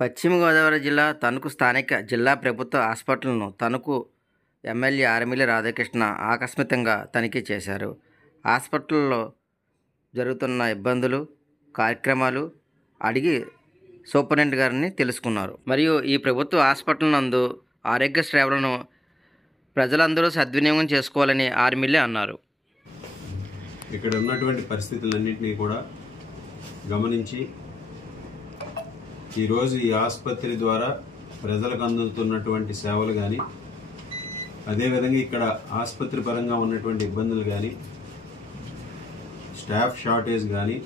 పశ్చిమ గోదావరి జిల్లా తణుకు స్థానిక జిల్లా ప్రభుత్వ హాస్పిటల్ను తణుకు ఎమ్మెల్యే ఆర్మిల్లి రాధాకృష్ణ ఆకస్మికంగా తనిఖీ చేశారు. హాస్పిటల్లో జరుగుతున్న ఇబ్బందులు, కార్యక్రమాలు అడిగి సూపరింటెండెంట్ గారిని తెలుసుకున్నారు. మరియు ఈ ప్రభుత్వ హాస్పిటల్ నందు ఆరోగ్య సేవలను ప్రజలందరూ సద్వినియోగం చేసుకోవాలని ఆర్మిల్లి అన్నారు. ఇక్కడ ఉన్నటువంటి పరిస్థితులన్నింటినీ కూడా గమనించి ఈరోజు ఈ ఆసుపత్రి ద్వారా ప్రజలకు అందుతున్నటువంటి సేవలు కానీ, అదేవిధంగా ఇక్కడ ఆసుపత్రి పరంగా ఉన్నటువంటి ఇబ్బందులు కానీ, స్టాఫ్ షార్టేజ్ కానీ,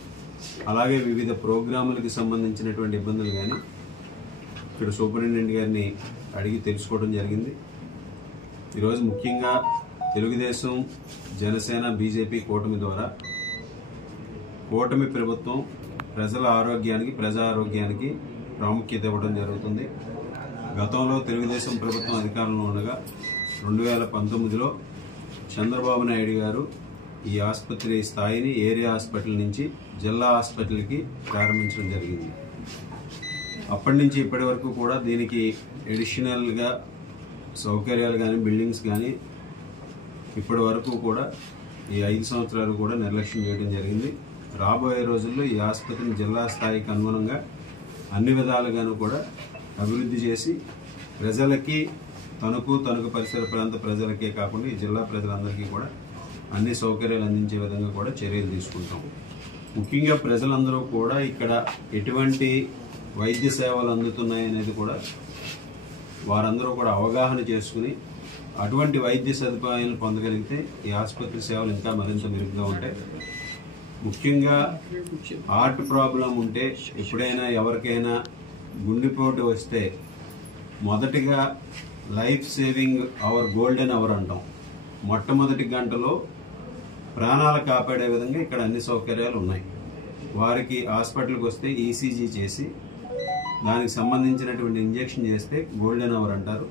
అలాగే వివిధ ప్రోగ్రాములకి సంబంధించినటువంటి ఇబ్బందులు కానీ ఇక్కడ సూపరింటెండెంట్ గారిని అడిగి తెలుసుకోవడం జరిగింది. ఈరోజు ముఖ్యంగా తెలుగుదేశం, జనసేన, బీజేపీ కూటమి ద్వారా కూటమి ప్రభుత్వం ప్రజల ఆరోగ్యానికి, ప్రజా ఆరోగ్యానికి ప్రాముఖ్యత ఇవ్వడం జరుగుతుంది. గతంలో తెలుగుదేశం ప్రభుత్వం అధికారంలో ఉండగా 2019లో చంద్రబాబు నాయుడు గారు ఈ ఆసుపత్రి స్థాయిని ఏరియా హాస్పిటల్ నుంచి జిల్లా హాస్పిటల్కి ప్రారంభించడం జరిగింది. అప్పటి నుంచి ఇప్పటి వరకు కూడా దీనికి అడిషనల్గా సౌకర్యాలు కానీ, బిల్డింగ్స్ కానీ ఇప్పటి వరకు కూడా ఈ 5 సంవత్సరాలు కూడా నిర్లక్ష్యం చేయడం జరిగింది. రాబోయే రోజుల్లో ఈ ఆసుపత్రిని జిల్లా స్థాయికి అనుగుణంగా అన్ని విధాలుగాను కూడా అభివృద్ధి చేసి ప్రజలకి, తణుకు పరిసర ప్రాంత ప్రజలకే కాకుండా ఈ జిల్లా ప్రజలందరికీ కూడా అన్ని సౌకర్యాలు అందించే విధంగా కూడా చర్యలు తీసుకుంటాం. ముఖ్యంగా ప్రజలందరూ కూడా ఇక్కడ ఎటువంటి వైద్య సేవలు అందుతున్నాయి అనేది కూడా వారందరూ కూడా అవగాహన చేసుకుని అటువంటి వైద్య సదుపాయాలను పొందగలిగితే ఈ ఆసుపత్రి సేవలు ఇంకా మరింత మెరుగ్గా ఉంటాయి. ముఖ్యంగా హార్ట్ ప్రాబ్లం ఉంటే, ఎప్పుడైనా ఎవరికైనా గుండెపోటు వస్తే మొదటిగా life saving hour, golden hour అంటాం. మొట్టమొదటి గంటలో ప్రాణాలు కాపాడే విధంగా ఇక్కడ అన్ని సౌకర్యాలు ఉన్నాయి. వారికి హాస్పిటల్కి వస్తే ఈసీజీ చేసి దానికి సంబంధించినటువంటి ఇంజెక్షన్ చేస్తే గోల్డెన్ అవర్ అంటారు.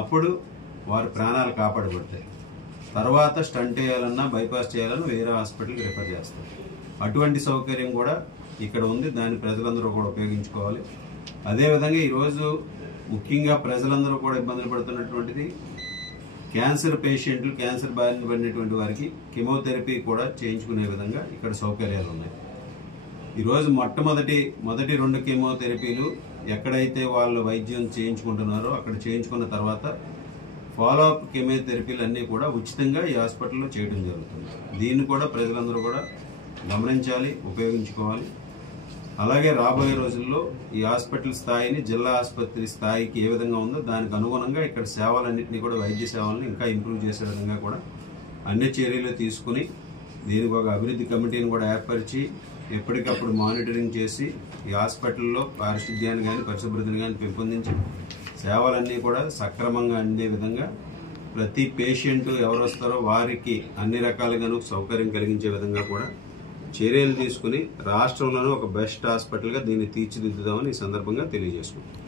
అప్పుడు వారి ప్రాణాలు కాపాడబడతాయి. తర్వాత స్టంట్ చేయాలన్నా, బైపాస్ చేయాలన్నా వేరే హాస్పిటల్కి రిఫర్ చేస్తారు. అటువంటి సౌకర్యం కూడా ఇక్కడ ఉంది. దాన్ని ప్రజలందరూ కూడా ఉపయోగించుకోవాలి. అదేవిధంగా ఈరోజు ముఖ్యంగా ప్రజలందరూ కూడా ఇబ్బందులు పడుతున్నటువంటిది క్యాన్సర్ పేషెంట్లు, క్యాన్సర్ బారిన పడినటువంటి వారికి కెమోథెరపీ కూడా చేయించుకునే విధంగా ఇక్కడ సౌకర్యాలు ఉన్నాయి. ఈరోజు మొదటి 2 కెమోథెరపీలు ఎక్కడైతే వాళ్ళు వైద్యం చేయించుకుంటున్నారో అక్కడ చేయించుకున్న తర్వాత ఫాలోఅప్ కెమోథెరపీలు అన్నీ కూడా ఉచితంగా ఈ హాస్పిటల్లో చేయడం జరుగుతుంది. దీన్ని కూడా ప్రజలందరూ కూడా గమనించాలి, ఉపయోగించుకోవాలి. అలాగే రాబోయే రోజుల్లో ఈ హాస్పిటల్ స్థాయిని జిల్లా ఆసుపత్రి స్థాయికి ఏ విధంగా ఉందో దానికి అనుగుణంగా ఇక్కడ సేవలన్నింటినీ కూడా, వైద్య సేవలను ఇంకా ఇంప్రూవ్ చేసే విధంగా కూడా అన్ని చర్యలు తీసుకుని దీనికి ఒక అభివృద్ధి కమిటీని కూడా ఏర్పరిచి ఎప్పటికప్పుడు మానిటరింగ్ చేసి ఈ హాస్పిటల్లో పారిశుద్ధ్యాన్ని కానీ, పరిశుభ్రతను కానీ పెంపొందించి సేవలన్నీ కూడా సక్రమంగా అందే విధంగా ప్రతి పేషెంట్ ఎవరు వస్తారో వారికి అన్ని రకాలుగాను సౌకర్యం కలిగించే విధంగా కూడా చర్యలు తీసుకుని రాష్ట్రంలోనూ ఒక బెస్ట్ హాస్పిటల్గా దీన్ని తీర్చిదిద్దుదామని ఈ సందర్భంగా తెలియజేసుకుంటాం.